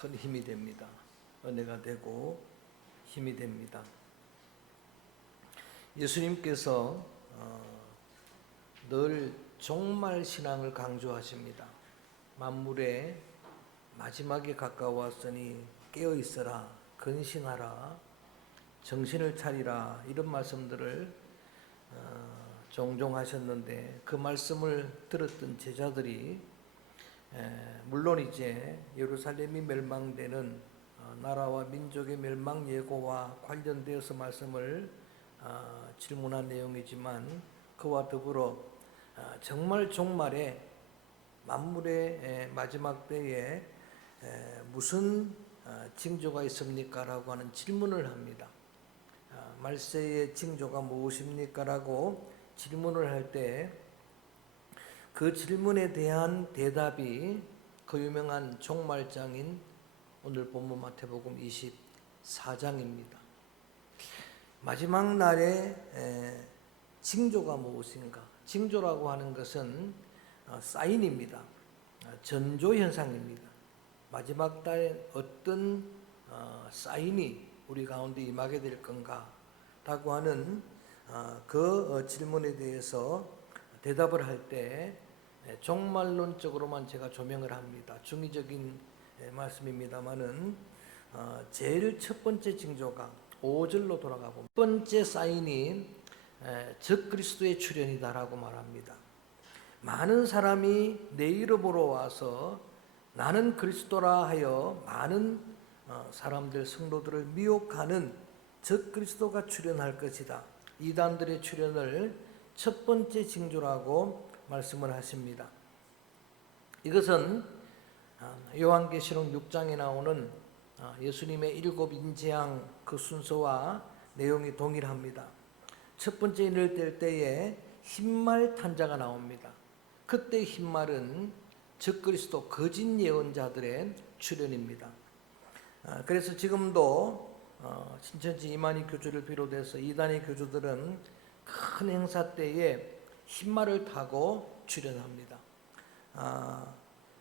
큰 힘이 됩니다. 은혜가 되고 힘이 됩니다. 예수님께서 늘 종말 신앙을 강조하십니다. 만물의 마지막에 가까웠으니 깨어 있어라, 근신하라, 정신을 차리라, 이런 말씀들을 종종 하셨는데, 그 말씀을 들었던 제자들이 물론 이제 예루살렘이 멸망되는 나라와 민족의 멸망 예고와 관련되어서 말씀을 질문한 내용이지만, 그와 더불어 정말 종말에 만물의 마지막 때에 무슨 징조가 있습니까? 라고 하는 질문을 합니다. 말세의 징조가 무엇입니까? 라고 질문을 할 때 그 질문에 대한 대답이 그 유명한 종말장인 오늘 본문 마태복음 24장입니다. 마지막 날에 징조가 무엇인가? 징조라고 하는 것은 사인입니다. 전조 현상입니다. 마지막 날 어떤 사인이 우리 가운데 임하게 될 건가? 라고 하는 그 질문에 대해서 대답을 할 때 종말론적으로만 제가 조명을 합니다. 중의적인 말씀입니다만은 제일 첫 번째 징조가 5절로 돌아가 보면 첫 번째 사인이 적그리스도의 출현이다라고 말합니다. 많은 사람이 내 이름으로 와서 나는 그리스도라 하여 많은 사람들, 성도들을 미혹하는 적그리스도가 출현할 것이다. 이단들의 출현을 첫 번째 징조라고 말씀을 하십니다. 이것은 요한계시록 6장에 나오는 예수님의 7 인재양 그 순서와 내용이 동일합니다. 첫 번째 인을 뗄 때에 흰말 탄자가 나옵니다. 그때 흰말은 적그리스도 거짓 예언자들의 출현입니다. 그래서 지금도 신천지 이만희 교주를 비롯해서 이단의 교주들은 큰 행사 때에 흰말을 타고 출현합니다.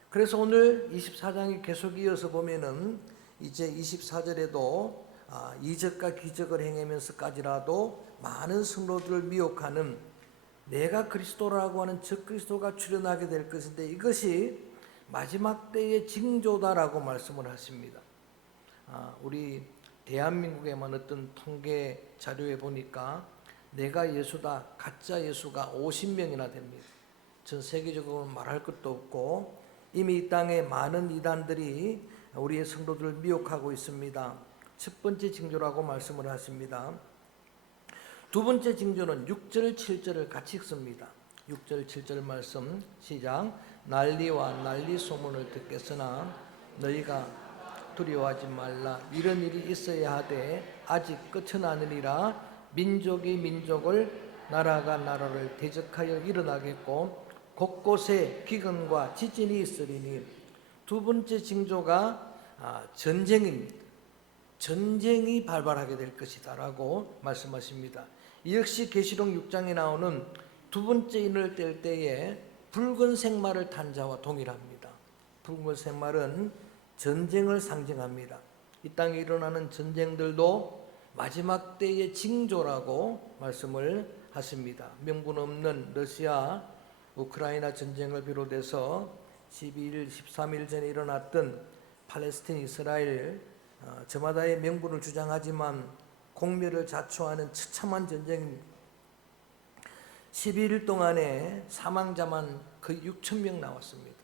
그래서 오늘 24장이 계속 이어서 보면은 이제 24절에도 이적과 기적을 행하면서까지라도 많은 성도들을 미혹하는 내가 그리스도라고 하는 적그리스도가 출현하게 될 것인데, 이것이 마지막 때의 징조다라고 말씀을 하십니다. 우리 대한민국에만 어떤 통계 자료에 보니까 내가 예수다, 가짜 예수가 50명이나 됩니다. 전 세계적으로 말할 것도 없고 이미 이 땅에 많은 이단들이 우리의 성도들을 미혹하고 있습니다. 첫 번째 징조라고 말씀을 하십니다. 두 번째 징조는 6절, 7절을 같이 읽습니다. 6절, 7절 말씀 시작. 난리와 난리 소문을 듣겠으나 너희가 두려워하지 말라. 이런 일이 있어야 하되 아직 끝은 아니니라. 민족이 민족을, 나라가 나라를 대적하여 일어나겠고 곳곳에 기근과 지진이 있으리니. 두 번째 징조가 전쟁입니다. 전쟁이 발발하게 될 것이다 라고 말씀하십니다. 역시 계시록 6장에 나오는 두 번째 인을 뗄 때에 붉은 생마를 탄 자와 동일합니다. 붉은 생마는 전쟁을 상징합니다. 이 땅에 일어나는 전쟁들도 마지막 때의 징조라고 말씀을 하십니다. 명분 없는 러시아 우크라이나 전쟁을 비롯해서 12일, 13일 전에 일어났던 팔레스틴 이스라엘 저마다의 명분을 주장하지만 공멸을 자초하는 처참한 전쟁입니다. 12일 동안에 사망자만 거의 6,000명 나왔습니다.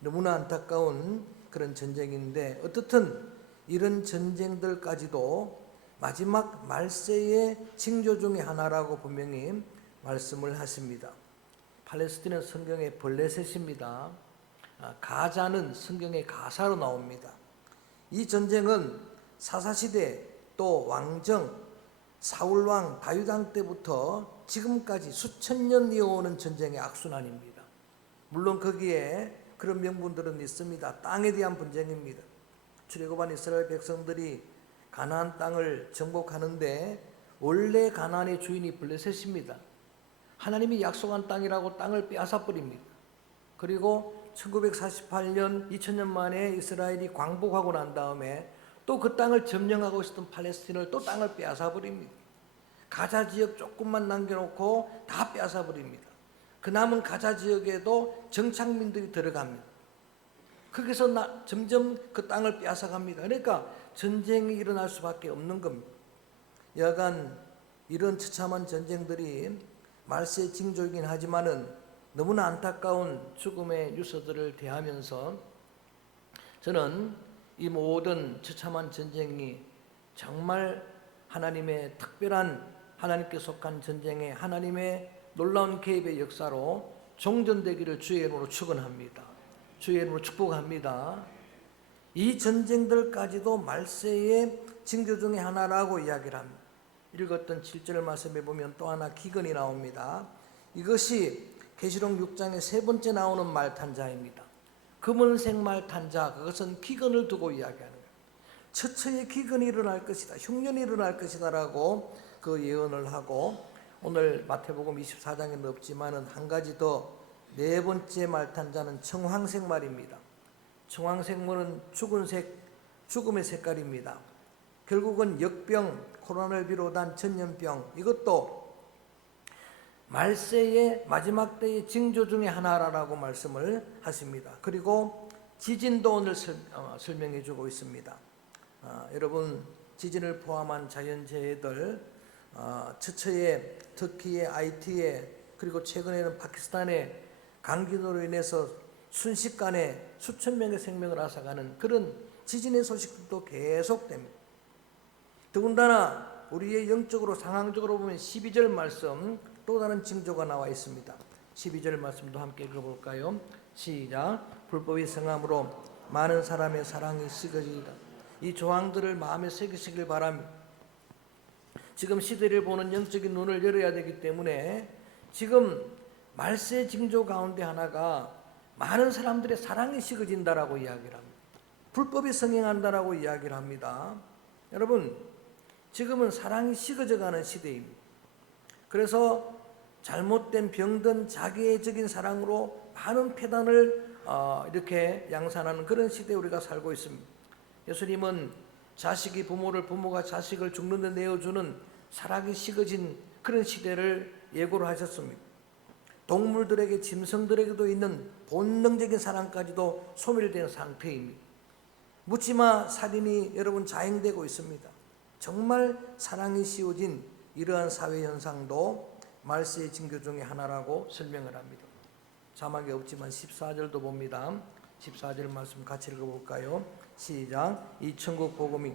너무나 안타까운 그런 전쟁인데, 어떻든 이런 전쟁들까지도 마지막 말세의 징조 중에 하나라고 분명히 말씀을 하십니다. 팔레스틴은 성경의 블레셋입니다. 가자는 성경의 가사로 나옵니다. 이 전쟁은 사사시대 또 왕정 사울왕 다윗왕 때부터 지금까지 수천 년 이어오는 전쟁의 악순환입니다. 물론 거기에 그런 명분들은 있습니다. 땅에 대한 분쟁입니다. 출애굽한 이스라엘 백성들이 가나안 땅을 정복하는데 원래 가나안의 주인이 블레셋입니다. 하나님이 약속한 땅이라고 땅을 빼앗아 버립니다. 그리고 1948년 2000년 만에 이스라엘이 광복하고 난 다음에 또 그 땅을 점령하고 있었던 팔레스틴을 또 땅을 빼앗아 버립니다. 가자 지역 조금만 남겨놓고 다 빼앗아 버립니다. 그 남은 가자 지역에도 정착민들이 들어갑니다. 거기서 점점 그 땅을 빼앗아 갑니다. 그러니까 전쟁이 일어날 수밖에 없는 겁니다. 여하간 이런 처참한 전쟁들이 말세의 징조이긴 하지만은 너무나 안타까운 죽음의 유서들을 대하면서 저는 이 모든 처참한 전쟁이 정말 하나님의 특별한, 하나님께 속한 전쟁에 하나님의 놀라운 개입의 역사로 종전되기를 주의 이름으로 축원합니다. 주의 이름으로 축복합니다. 이 전쟁들까지도 말세의 징조 중에 하나라고 이야기를 합니다. 읽었던 7절 말씀에 보면 또 하나 기근이 나옵니다. 이것이 계시록 6장에 세 번째 나오는 말탄자입니다. 금은색 말탄자, 그것은 기근을 두고 이야기하는 거예요. 처처에 기근이 일어날 것이다, 흉년이 일어날 것이다 라고 그 예언을 하고, 오늘 마태복음 24장에는 없지만은 한 가지 더, 네 번째 말탄자는 청황색 말입니다. 청황색 말은 죽음의 색깔입니다. 결국은 역병, 코로나를 비롯한 전염병, 이것도 말세의 마지막 때의 징조 중에 하나라고 말씀을 하십니다. 그리고 지진도 오늘 설명해 주고 있습니다. 여러분, 지진을 포함한 자연재해들, 처처에, 터키에, 아이티에, 그리고 최근에는 파키스탄에 강진으로 인해서 순식간에 수천 명의 생명을 앗아가는 그런 지진의 소식도 계속됩니다. 더군다나 우리의 영적으로 상황적으로 보면 12절 말씀, 또 다른 징조가 나와 있습니다. 12절 말씀도 함께 읽어볼까요? 시작. 불법이 성함으로 많은 사람의 사랑이 식어지리라. 이 조항들을 마음에 새기시길 바랍니다. 지금 시대를 보는 영적인 눈을 열어야 되기 때문에 지금 말세 징조 가운데 하나가 많은 사람들의 사랑이 식어진다라고 이야기를 합니다. 불법이 성행한다라고 이야기를 합니다. 여러분, 지금은 사랑이 식어져가는 시대입니다. 그래서 잘못된 병든 자기애적인 사랑으로 많은 폐단을 이렇게 양산하는 그런 시대에 우리가 살고 있습니다. 예수님은 자식이 부모를, 부모가 자식을 죽는 데 내어주는 사랑이 식어진 그런 시대를 예고를 하셨습니다. 동물들에게, 짐승들에게도 있는 본능적인 사랑까지도 소멸된 상태입니다. 묻지마 살인이 여러분 자행되고 있습니다. 정말 사랑이 씌워진 이러한 사회 현상도 말세의 징조 중에 하나라고 설명을 합니다. 자막에 없지만 14절도 봅니다. 14절 말씀 같이 읽어볼까요? 시작. 이 천국 복음이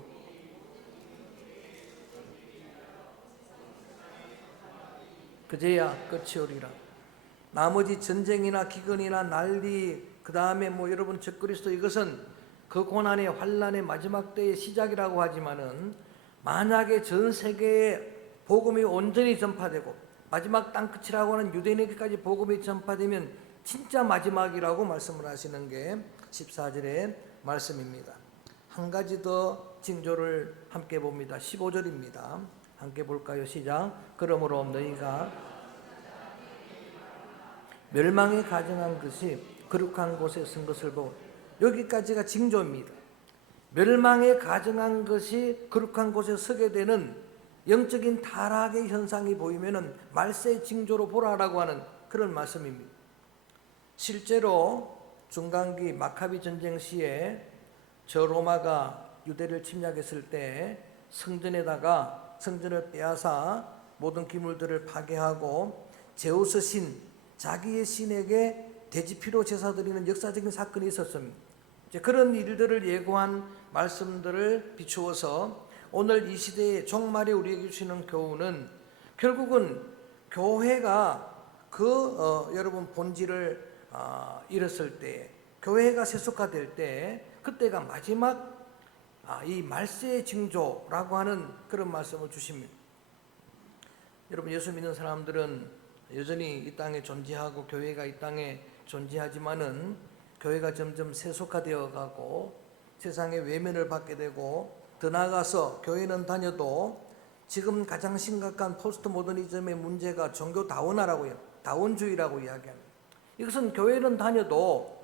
그제야 끝이 오리라. 나머지 전쟁이나 기근이나 난리, 그 다음에 여러분 적그리스도, 이것은 그 고난의 환난의 마지막 때의 시작이라고 하지만은, 만약에 전 세계에 복음이 온전히 전파되고 마지막 땅끝이라고 하는 유대인에게까지 복음이 전파되면 진짜 마지막이라고 말씀을 하시는 게 14절의 말씀입니다. 한 가지 더 징조를 함께 봅니다. 15절입니다. 함께 볼까요? 시작. 그러므로 너희가 멸망에 가증한 것이 거룩한 곳에 선 것을 보고, 여기까지가 징조입니다. 멸망에 가증한 것이 거룩한 곳에 서게 되는 영적인 타락의 현상이 보이면은 말세의 징조로 보라라고 하는 그런 말씀입니다. 실제로 중간기 마카비 전쟁 시에 저 로마가 유대를 침략했을 때 성전을 빼앗아 모든 기물들을 파괴하고 제우스 신, 자기의 신에게 돼지피로 제사 드리는 역사적인 사건이 있었습니다. 이제 그런 일들을 예고한 말씀들을 비추어서 오늘 이 시대의 종말에 우리에게 주시는 교훈은, 결국은 교회가 여러분 본질을 잃었을 때, 교회가 세속화될 때, 그때가 마지막 이 말세의 징조라고 하는 그런 말씀을 주십니다. 여러분, 예수 믿는 사람들은 여전히 이 땅에 존재하고 교회가 이 땅에 존재하지만은 교회가 점점 세속화되어 가고 세상의 외면을 받게 되고, 더 나아가서 교회는 다녀도 지금 가장 심각한 포스트 모더니즘의 문제가 종교 다원화라고 해요. 다원주의라고 이야기합니다. 이것은 교회는 다녀도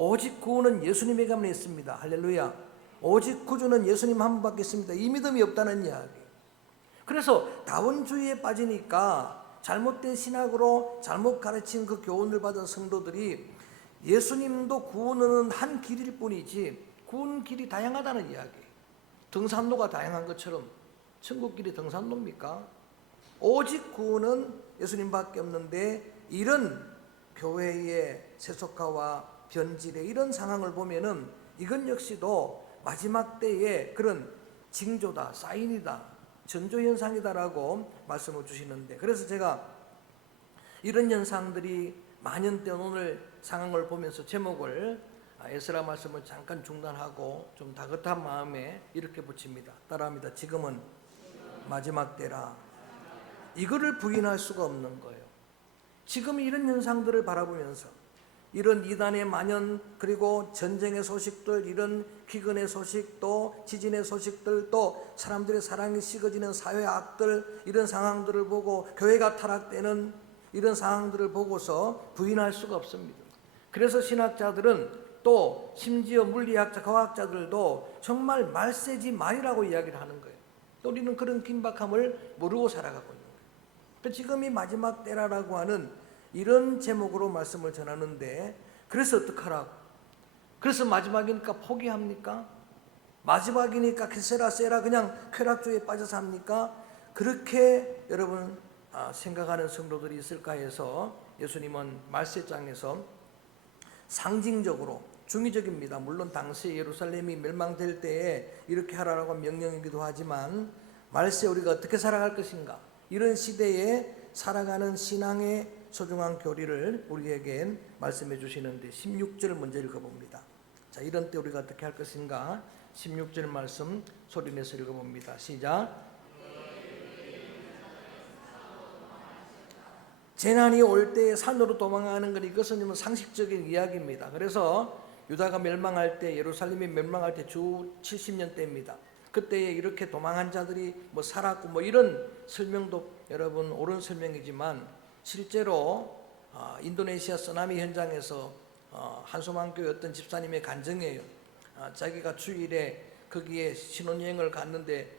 오직 구원은 예수님에게만 있습니다. 할렐루야. 오직 구주는 예수님 한 분밖에 있습니다. 이 믿음이 없다는 이야기. 그래서 다원주의에 빠지니까 잘못된 신학으로 잘못 가르친 그 교훈을 받은 성도들이 예수님도 구원은 한 길일 뿐이지 구원 길이 다양하다는 이야기. 등산로가 다양한 것처럼 천국 길이 등산로입니까? 오직 구원은 예수님밖에 없는데 이런 교회의 세속화와 변질의 이런 상황을 보면은 이건 역시도 마지막 때의 그런 징조다, 사인이다, 전조현상이다라고 말씀을 주시는데, 그래서 제가 이런 현상들이 만연된 오늘 상황을 보면서 제목을 에스라 말씀을 잠깐 중단하고 좀 다급한 마음에 이렇게 붙입니다. 따라합니다. 지금은 마지막 때라. 이거를 부인할 수가 없는 거예요. 지금 이런 현상들을 바라보면서 이런 이단의 만연, 그리고 전쟁의 소식들, 이런 기근의 소식, 또 지진의 소식들, 또 사람들의 사랑이 식어지는 사회 악들, 이런 상황들을 보고 교회가 타락되는 이런 상황들을 보고서 부인할 수가 없습니다. 그래서 신학자들은 또 심지어 물리학자, 과학자들도 정말 말세지 말이라고 이야기를 하는 거예요. 또 우리는 그런 긴박함을 모르고 살아가고 있는 거예요. 지금이 마지막 때라고 하는 이런 제목으로 말씀을 전하는데, 그래서 어떡하라고? 그래서 마지막이니까 포기합니까? 마지막이니까 게세라 세라 그냥 쾌락주의에 빠져서 합니까? 그렇게 여러분 생각하는 성도들이 있을까 해서 예수님은 말세장에서 상징적으로, 중의적입니다. 물론 당시 예루살렘이 멸망될 때에 이렇게 하라고 명령이기도 하지만 말세 우리가 어떻게 살아갈 것인가, 이런 시대에 살아가는 신앙의 소중한 교리를 우리에게 말씀해 주시는데 16절 먼저 읽어봅니다. 자, 이런 때 우리가 어떻게 할 것인가 16절 말씀 소리내서 읽어봅니다. 시작. 재난이 올 때 산으로 도망가는 것, 이것은 상식적인 이야기입니다. 그래서 유다가 멸망할 때, 예루살렘이 멸망할 때 주 70년 때입니다. 그때에 이렇게 도망한 자들이 살았고 이런 설명도 여러분 옳은 설명이지만, 실제로 인도네시아 쓰나미 현장에서 한소망교회 어떤 집사님의 간증이에요. 자기가 주일에 거기에 신혼여행을 갔는데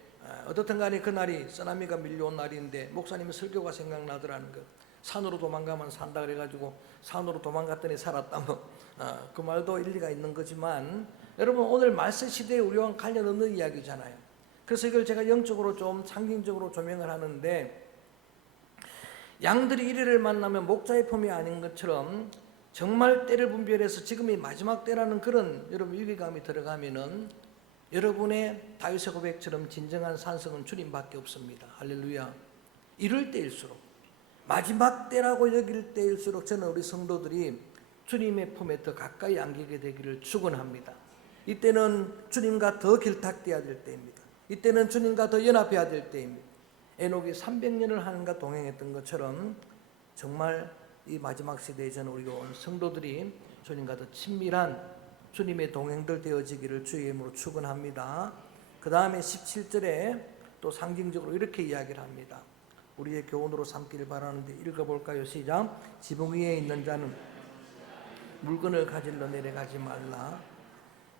어떻든 간에 그날이 쓰나미가 밀려온 날인데 목사님의 설교가 생각나더라는 거. 산으로 도망가면 산다 그래가지고 산으로 도망갔더니 살았다. 그 말도 일리가 있는 거지만, 여러분 오늘 말세 시대에 우리와 관련 없는 이야기잖아요. 그래서 이걸 제가 영적으로 좀 상징적으로 조명을 하는데, 양들이 이리를 만나면 목자의 품이 아닌 것처럼 정말 때를 분별해서 지금이 마지막 때라는 그런 여러분 위기감이 들어가면은 여러분의 다윗의 고백처럼 진정한 산성은 주님밖에 없습니다. 할렐루야. 이럴 때일수록, 마지막 때라고 여길 때일수록 저는 우리 성도들이 주님의 품에 더 가까이 안기게 되기를 축원합니다. 이때는 주님과 더 길탁되어야 될 때입니다. 이때는 주님과 더 연합해야 될 때입니다. 에녹이 300년을 하나님과 동행했던 것처럼 정말 이 마지막 시대에 저는 우리 성도들이 주님과 더 친밀한 주님의 동행들 되어지기를 주의 이름으로 축원합니다. 그 다음에 17절에 또 상징적으로 이렇게 이야기를 합니다. 우리의 교훈으로 삼기를 바라는데 읽어볼까요? 시작. 지붕 위에 있는 자는 물건을 가질러 내려가지 말라.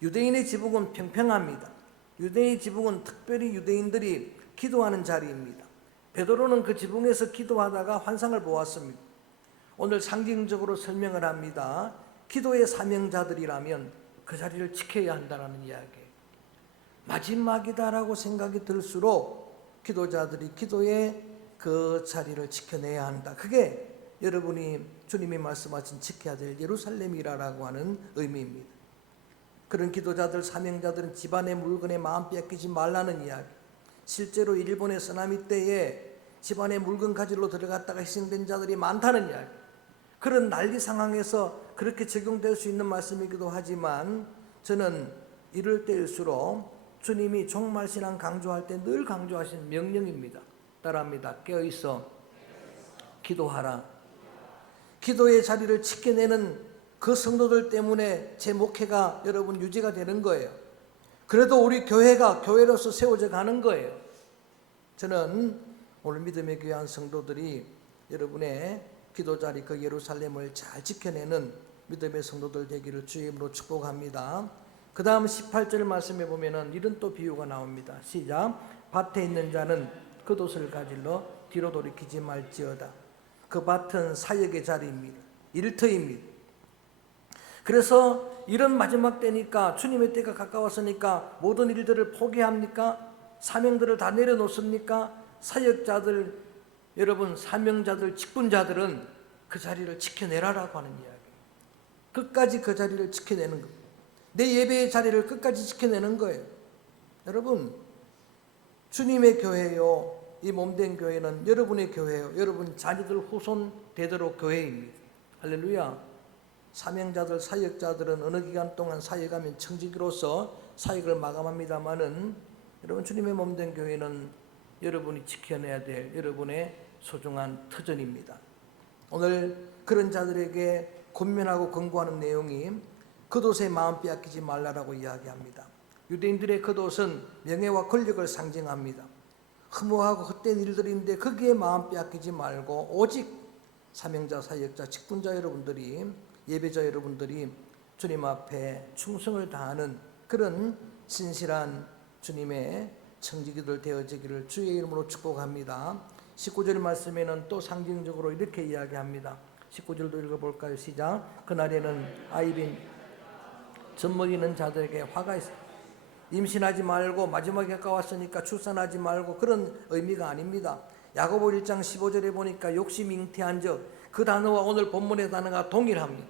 유대인의 지붕은 평평합니다. 유대인의 지붕은 특별히 유대인들이 기도하는 자리입니다. 베드로는 그 지붕에서 기도하다가 환상을 보았습니다. 오늘 상징적으로 설명을 합니다. 기도의 사명자들이라면 그 자리를 지켜야 한다는 이야기. 마지막이다라고 생각이 들수록 기도자들이 기도의 그 자리를 지켜내야 한다. 그게 여러분이 주님이 말씀하신 지켜야 될 예루살렘이라고 하는 의미입니다. 그런 기도자들, 사명자들은 집안의 물건에 마음 뺏기지 말라는 이야기. 실제로 일본의 쓰나미 때에 집안에 물건 가지러 들어갔다가 희생된 자들이 많다는 이야기. 그런 난리 상황에서 그렇게 적용될 수 있는 말씀이기도 하지만, 저는 이럴 때일수록 주님이 종말신앙 강조할 때 늘 강조하신 명령입니다. 따라합니다. 깨어있어 기도하라. 기도의 자리를 지켜내는 그 성도들 때문에 제 목회가 여러분 유지가 되는 거예요. 그래도 우리 교회가 교회로서 세워져 가는 거예요. 저는 오늘 믿음의 귀한 성도들이 여러분의 기도자리 그 예루살렘을 잘 지켜내는 믿음의 성도들 되기를 주의 이름으로 축복합니다. 그 다음 18절 말씀에 보면은 이런 또 비유가 나옵니다. 시작. 밭에 있는 자는 겉옷을 가질러 뒤로 돌이키지 말지어다. 그 밭은 사역의 자리입니다. 일터입니다. 그래서 이런 마지막 때니까, 주님의 때가 가까웠으니까 모든 일들을 포기합니까? 사명들을 다 내려놓습니까? 사역자들, 여러분 사명자들, 직분자들은 그 자리를 지켜내라라고 하는 이야기. 끝까지 그 자리를 지켜내는 겁니다. 내 예배의 자리를 끝까지 지켜내는 거예요. 여러분, 주님의 교회요, 이 몸된 교회는 여러분의 교회요, 여러분 자녀들 후손 되도록 교회입니다. 할렐루야. 사명자들, 사역자들은 어느 기간 동안 사역하면 청지기로서 사역을 마감합니다마는, 여러분 주님의 몸된 교회는 여러분이 지켜내야 될 여러분의 소중한 터전입니다. 오늘 그런 자들에게 권면하고 권고하는 내용이 겉옷에 마음 빼앗기지 말라라고 이야기합니다. 유대인들의 겉옷은 명예와 권력을 상징합니다. 허무하고 헛된 일들인데 거기에 마음 빼앗기지 말고 오직 사명자, 사역자, 직분자 여러분들이, 예배자 여러분들이 주님 앞에 충성을 다하는 그런 신실한 주님의 청지기들 되어지기를 주의 이름으로 축복합니다. 19절 말씀에는 또 상징적으로 이렇게 이야기합니다. 19절도 읽어볼까요? 시작. 그날에는 아이빈 젖먹이는 자들에게 화가 있어. 임신하지 말고 마지막에 가까웠으니까 출산하지 말고, 그런 의미가 아닙니다. 야고보 1장 15절에 보니까 욕심 잉태한 적, 그 단어와 오늘 본문의 단어가 동일합니다.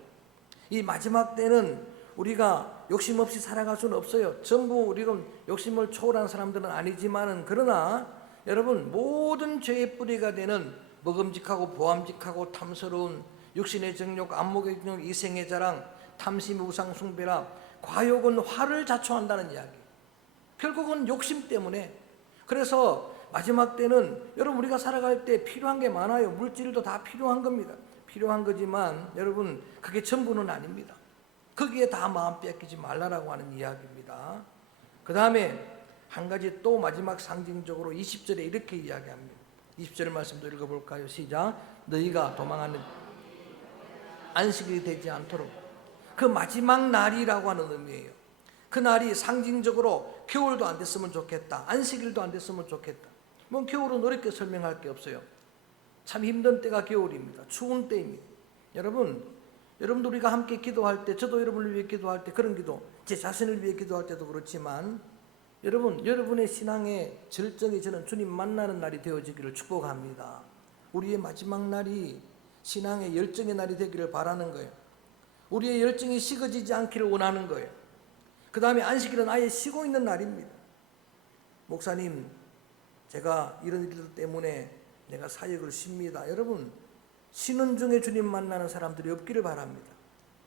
이 마지막 때는 우리가 욕심 없이 살아갈 수는 없어요. 전부 우리가 욕심을 초월한 사람들은 아니지만은, 그러나 여러분 모든 죄의 뿌리가 되는 먹음직하고 보암직하고 탐스러운 육신의 정욕, 안목의 정욕, 이생의 자랑, 탐심, 우상 숭배라, 과욕은 화를 자초한다는 이야기. 결국은 욕심 때문에. 그래서 마지막 때는 여러분 우리가 살아갈 때 필요한 게 많아요. 물질도 다 필요한 겁니다. 필요한 거지만 여러분 그게 전부는 아닙니다. 거기에 다 마음 뺏기지 말라라고 하는 이야기입니다. 그 다음에 한 가지 또 마지막 상징적으로 20절에 이렇게 이야기합니다. 20절 말씀도 읽어볼까요? 시작. 너희가 도망하는 안식일이 되지 않도록. 그 마지막 날이라고 하는 의미예요. 그 날이 상징적으로 겨울도 안 됐으면 좋겠다, 안식일도 안 됐으면 좋겠다. 뭐 겨울은 어렵게 설명할 게 없어요. 참 힘든 때가 겨울입니다. 추운 때입니다. 여러분들 우리가 함께 기도할 때, 저도 여러분을 위해 기도할 때 그런 기도, 제 자신을 위해 기도할 때도 그렇지만, 여러분의 신앙의 절정이 저는 주님 만나는 날이 되어지기를 축복합니다. 우리의 마지막 날이 신앙의 열정의 날이 되기를 바라는 거예요. 우리의 열정이 식어지지 않기를 원하는 거예요. 그 다음에 안식일은 아예 쉬고 있는 날입니다. 목사님, 제가 이런 일들 때문에 내가 사역을 쉽니다. 여러분, 쉬는 중에 주님 만나는 사람들이 없기를 바랍니다.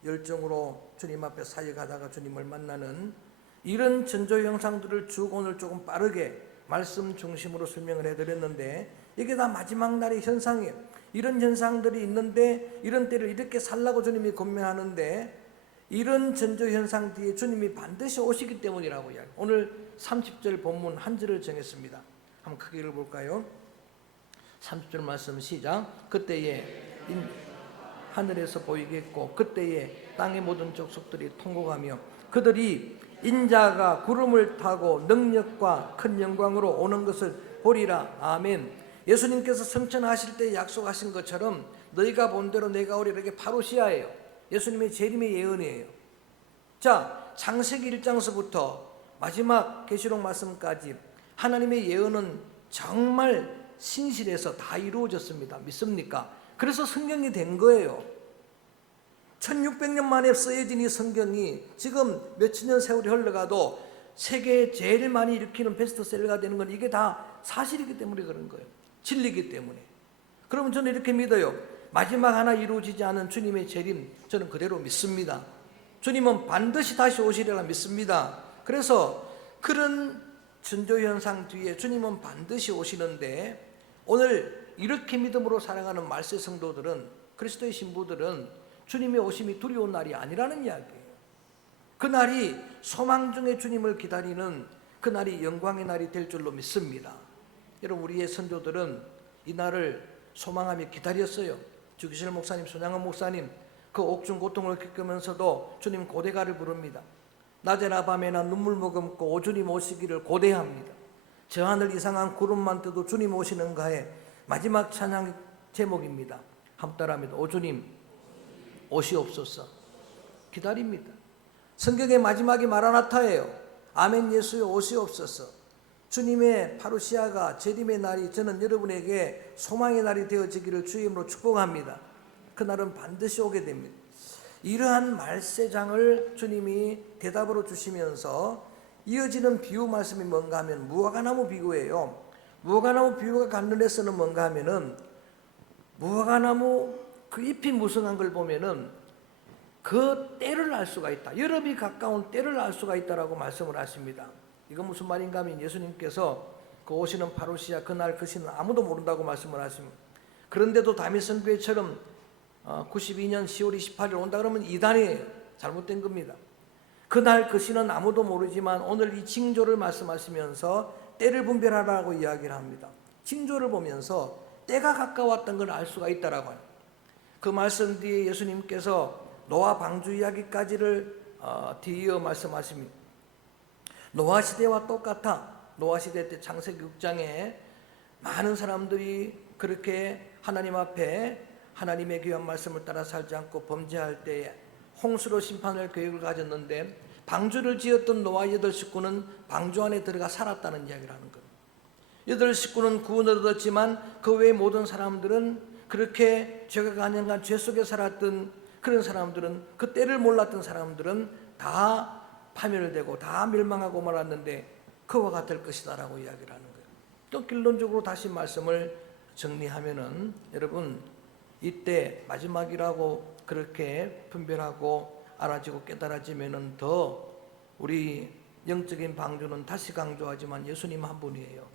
열정으로 주님 앞에 사역하다가 주님을 만나는 이런 전조 영상들을 쭉 오늘 조금 빠르게 말씀 중심으로 설명을 해드렸는데, 이게 다 마지막 날의 현상이에요. 이런 현상들이 있는데 이런 때를 이렇게 살라고 주님이 권면하는데, 이런 전조 현상 뒤에 주님이 반드시 오시기 때문이라고 이야기. 오늘 30절 본문 한 절을 정했습니다. 한번 크게 읽어볼까요? 30절 말씀 시작. 그때에 하늘에서 보이겠고 그때에 땅의 모든 족속들이 통곡하며 그들이 인자가 구름을 타고 능력과 큰 영광으로 오는 것을 보리라. 아멘. 예수님께서 성천하실 때 약속하신 것처럼 너희가 본 대로 내가 오리라. 이게 파루시아예요. 예수님의 재림의 예언이에요. 자, 창세기 1장서부터 마지막 계시록 말씀까지 하나님의 예언은 정말 신실해서 다 이루어졌습니다. 믿습니까? 그래서 성경이 된 거예요. 1600년 만에 쓰여진 이 성경이 지금 몇천 년 세월이 흘러가도 세계에 제일 많이 일으키는 베스트셀러가 되는 건 이게 다 사실이기 때문에 그런 거예요. 진리이기 때문에. 그러면 저는 이렇게 믿어요. 마지막 하나 이루어지지 않은 주님의 재림, 저는 그대로 믿습니다. 주님은 반드시 다시 오시리라 믿습니다. 그래서 그런 전조현상 뒤에 주님은 반드시 오시는데, 오늘 이렇게 믿음으로 살아가는 말세 성도들은, 그리스도의 신부들은 주님의 오심이 두려운 날이 아니라는 이야기예요. 그 날이 소망 중에 주님을 기다리는 그 날이 영광의 날이 될 줄로 믿습니다. 여러분, 우리의 선조들은 이 날을 소망하며 기다렸어요. 주기실 목사님, 손양원 목사님, 그 옥중 고통을 겪으면서도 주님 고대가를 부릅니다. 낮에나 밤에나 눈물 머금고 오 주님 오시기를 고대합니다. 저 하늘 이상한 구름만 떠도 주님 오시는가에 마지막 찬양 제목입니다. 한번 따라합니다. 오 주님 오시옵소서. 기다립니다. 성경의 마지막이 마라나타예요. 아멘 예수여 오시옵소서. 주님의 파루시아가 재림의 날이 저는 여러분에게 소망의 날이 되어지기를 주의 이름으로 축복합니다. 그날은 반드시 오게 됩니다. 이러한 말세장을 주님이 대답으로 주시면서 이어지는 비유 말씀이 뭔가 하면 무화과나무 비유예요. 무화과나무 비유가 간단해서는 뭔가 하면은 무화과나무 그 잎이 무성한 걸 보면은 그 때를 알 수가 있다. 여름이 가까운 때를 알 수가 있다라고 말씀을 하십니다. 이건 무슨 말인가 하면 예수님께서 그 오시는 파루시아 그날 그 시는 아무도 모른다고 말씀을 하십니다. 그런데도 다윗 선교회처럼 92년 10월 28일 온다 그러면 이단이 잘못된 겁니다. 그날 그 시는 아무도 모르지만 오늘 이 징조를 말씀하시면서 때를 분별하라고 이야기를 합니다. 징조를 보면서 때가 가까웠던 걸 알 수가 있다라고 합니다. 그 말씀 뒤에 예수님께서 노아 방주 이야기까지를 뒤이어 말씀하십니다. 노아 시대와 똑같아. 노아 시대 때 창세기 6장에 많은 사람들이 그렇게 하나님 앞에 하나님의 귀한 말씀을 따라 살지 않고 범죄할 때에 홍수로 심판할 계획을 가졌는데 방주를 지었던 노아 8식구는 방주 안에 들어가 살았다는 이야기를 하는 거예요. 8식구는 구원을 얻었지만 그 외의 모든 사람들은 그렇게 죄가 간연한 죄 속에 살았던 그런 사람들은 그 때를 몰랐던 사람들은 다 파멸되고 다 멸망하고 말았는데 그와 같을 것이다 라고 이야기를 하는 거예요. 또 결론적으로 다시 말씀을 정리하면은 여러분 이때 마지막이라고 그렇게 분별하고 알아지고 깨달아지면은 더 우리 영적인 방주는 다시 강조하지만 예수님 한 분이에요.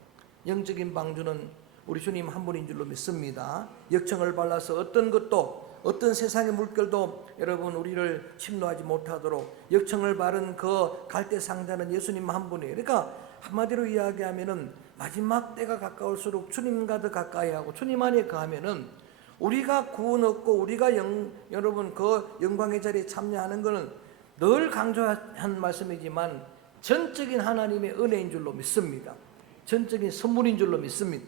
영적인 방주는 우리 주님 한 분인 줄로 믿습니다. 역청을 발라서 어떤 것도 어떤 세상의 물결도 여러분 우리를 침노하지 못하도록 역청을 바른 그 갈대 상자는 예수님 한 분이에요. 그러니까 한마디로 이야기하면은 마지막 때가 가까울수록 주님과 더 가까이 하고 주님 안에 거하면은 우리가 구원 얻고 우리가 여러분 그 영광의 자리에 참여하는 것은 늘 강조한 말씀이지만 전적인 하나님의 은혜인 줄로 믿습니다. 전적인 선물인 줄로 믿습니다.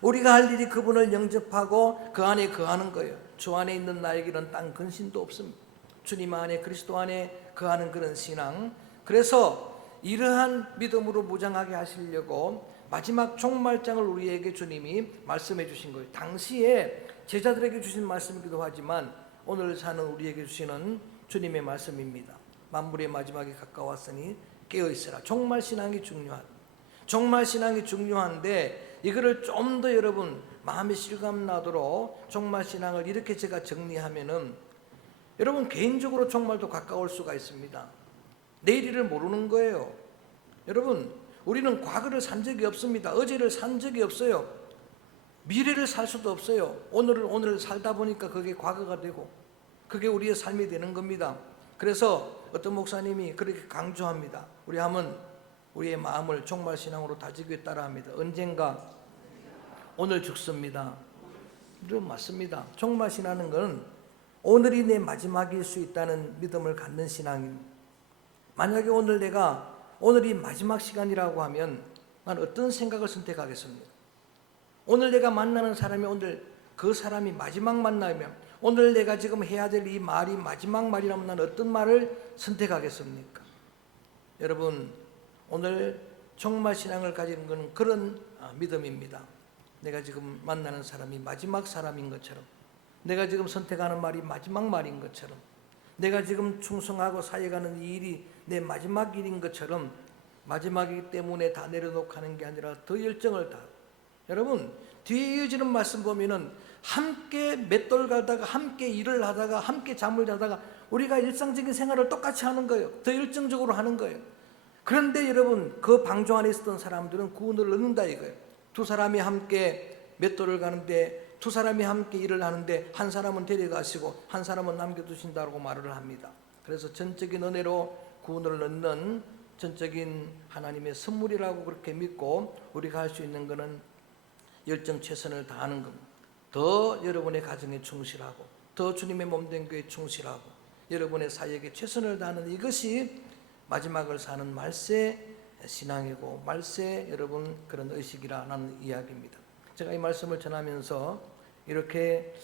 우리가 할 일이 그분을 영접하고 그 안에 거하는 거예요. 주 안에 있는 나에게는 딴 근심도 없습니다. 주님 안에 그리스도 안에 거하는 그런 신앙. 그래서 이러한 믿음으로 무장하게 하시려고 마지막 종말장을 우리에게 주님이 말씀해 주신 거예요. 당시에 제자들에게 주신 말씀이기도 하지만 오늘 사는 우리에게 주시는 주님의 말씀입니다. 만물의 마지막이 가까웠으니 깨어있으라. 종말신앙이 중요하다. 종말신앙이 중요한데 이거를 좀 더 여러분 마음에 실감나도록 종말신앙을 이렇게 제가 정리하면은 여러분 개인적으로 종말도 가까울 수가 있습니다. 내일을 모르는 거예요. 여러분 우리는 과거를 산 적이 없습니다. 어제를 산 적이 없어요. 미래를 살 수도 없어요. 오늘을 살다 보니까 그게 과거가 되고 그게 우리의 삶이 되는 겁니다. 그래서 어떤 목사님이 그렇게 강조합니다. 우리 한번 우리의 마음을 종말신앙으로 다지기에 따라합니다. 언젠가 오늘 죽습니다. 이건 맞습니다. 종말신앙은 건 오늘이 내 마지막일 수 있다는 믿음을 갖는 신앙입니다. 만약에 오늘이 마지막 시간이라고 하면 난 어떤 생각을 선택하겠습니까? 오늘 내가 만나는 사람이 오늘 그 사람이 마지막 만나면 오늘 내가 지금 해야 될 이 말이 마지막 말이라면 난 어떤 말을 선택하겠습니까? 여러분 오늘 종말신앙을 가지는 것은 그런 믿음입니다. 내가 지금 만나는 사람이 마지막 사람인 것처럼 내가 지금 선택하는 말이 마지막 말인 것처럼 내가 지금 충성하고 사역하는 이 일이 내 마지막 일인 것처럼 마지막이기 때문에 다 내려놓고 하는 게 아니라 더 열정을 다. 여러분 뒤에 이어지는 말씀 보면은 함께 맷돌 가다가 함께 일을 하다가 함께 잠을 자다가 우리가 일상적인 생활을 똑같이 하는 거예요. 더 열정적으로 하는 거예요. 그런데 여러분 그 방주 안에 있었던 사람들은 구원을 얻는다 이거예요. 두 사람이 함께 맷돌을 가는데 두 사람이 함께 일을 하는데 한 사람은 데려가시고 한 사람은 남겨두신다고 말을 합니다. 그래서 전적인 은혜로 구원을 얻는 전적인 하나님의 선물이라고 그렇게 믿고 우리가 할 수 있는 것은 열정 최선을 다하는 겁니다. 더 여러분의 가정에 충실하고 더 주님의 몸된 교회에 충실하고 여러분의 사역에 최선을 다하는 이것이 마지막을 사는 말세 신앙이고 말세 여러분 그런 의식이라는 이야기입니다. 제가 이 말씀을 전하면서 이렇게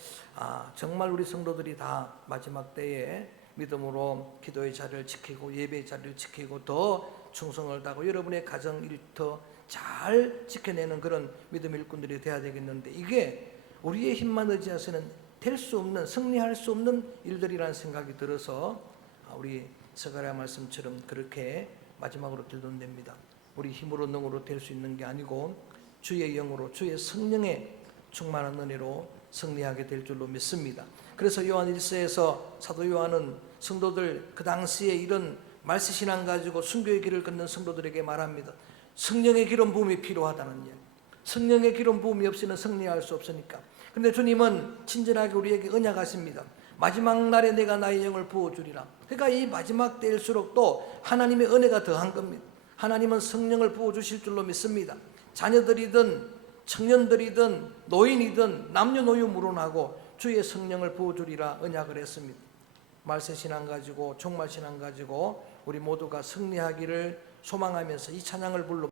정말 우리 성도들이 다 마지막 때에 믿음으로 기도의 자리를 지키고 예배의 자리를 지키고 더 충성을 다하고 여러분의 가정 일터 잘 지켜내는 그런 믿음 일꾼들이 되어야 되겠는데, 이게 우리의 힘만 의지해서는 될 수 없는, 승리할 수 없는 일들이라는 생각이 들어서 우리 스가랴 말씀처럼 그렇게 마지막으로 결론됩니다. 우리 힘으로 능으로 될 수 있는 게 아니고 주의 영으로 주의 성령의 충만한 은혜로 승리하게 될 줄로 믿습니다. 그래서 요한 1서에서 사도 요한은 성도들 그 당시에 이런 말세신앙 가지고 순교의 길을 걷는 성도들에게 말합니다. 성령의 기름 부음이 필요하다는 이야기. 성령의 기름 부음이 없이는 승리할 수 없으니까. 근데 주님은 친절하게 우리에게 언약하십니다. 마지막 날에 내가 나의 영을 부어주리라. 그러니까 이 마지막 때일수록 또 하나님의 은혜가 더한 겁니다. 하나님은 성령을 부어주실 줄로 믿습니다. 자녀들이든 청년들이든 노인이든 남녀노유 무론하고 주의 성령을 부어주리라 언약을 했습니다. 말세신앙 가지고 종말신앙 가지고 우리 모두가 승리하기를 소망하면서 이 찬양을 불러